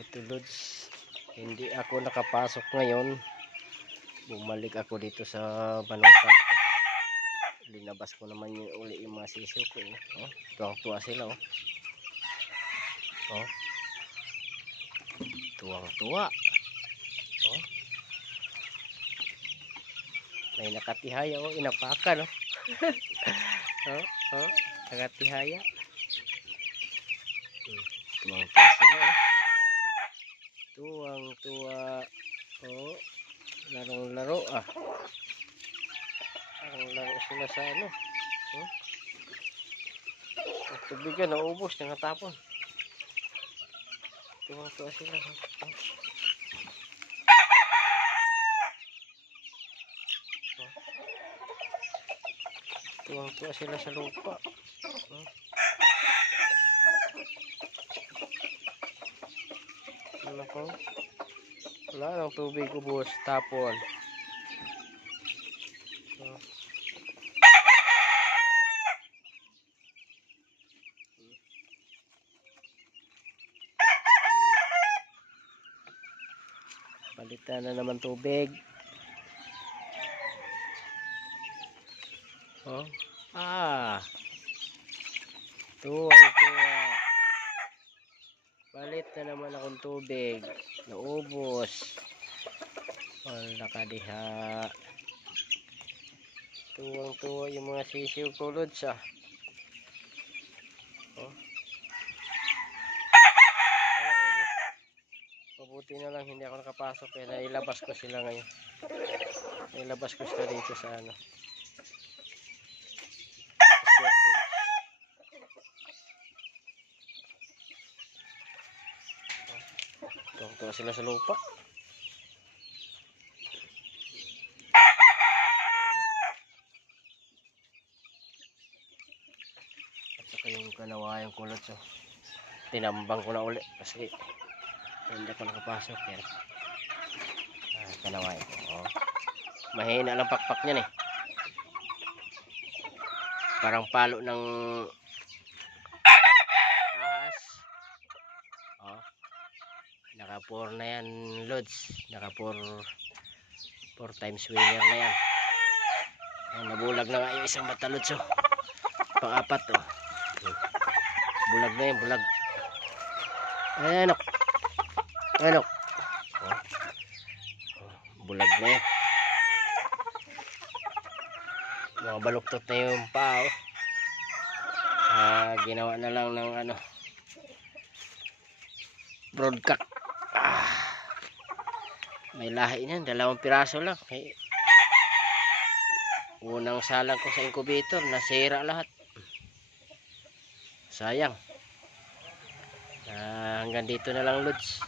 Ito Lods, hindi ako nakapasok ngayon. Bumalik ako dito sa banukan ko. Linabas ko naman uli yung mga sisiw ko. Oh, tuwang-tuwa sila. Oh, tuwang-tuwa. Oh, may nakatihaya. Oh, inapakan. Oh, nakatihaya. Tuwang-tuwa sila. Tuwang-tuwa. Oh, larong-laro larong-laro sila sa ano. Oh, ang tubigan naubos, natapon. Tuwang-tuwa sila. Oh. Tuwang-tuwa sila sa lupa. Oh. Ano ko? Wala nang tubig, ubos, tapon. Oh. Palitan na naman tubig. Oh. Tuwang-tuwa. Palit na naman akong tubig. Naubos. Wala ka diha. Tuwang-tuwa yung mga sisiw ko, Lods. Oh. Mabuti na lang hindi ako nakapasok, kaya nailabas ko sila ngayon. Nailabas ko sila dito sa ano. Tuwang-tuwa sila sa lupa. At saka yung kanawayan ko, Lods. Tinambang ko na uli kasi hindi ako nakapasok. Yan. Kanawayan ko. Oh. Mahina lang pakpak niyan eh. Parang palo ng ahas. Oh. Naka 4 na yan, Lods. Naka 4 times winner na yan. Ay, nabulag na nga yung isang mata, Lods. Pang-apat. Bulag na yan, bulag. Ayan. Ayan. Bulag na yan. Mga baluktot na yung paa. Ginawa na lang ng ano, broadcock. May lahi niyan, 2 piraso lang. Unang salang ko sa incubator, nasira lahat. Sayang. Hanggang dito na lang, Lods.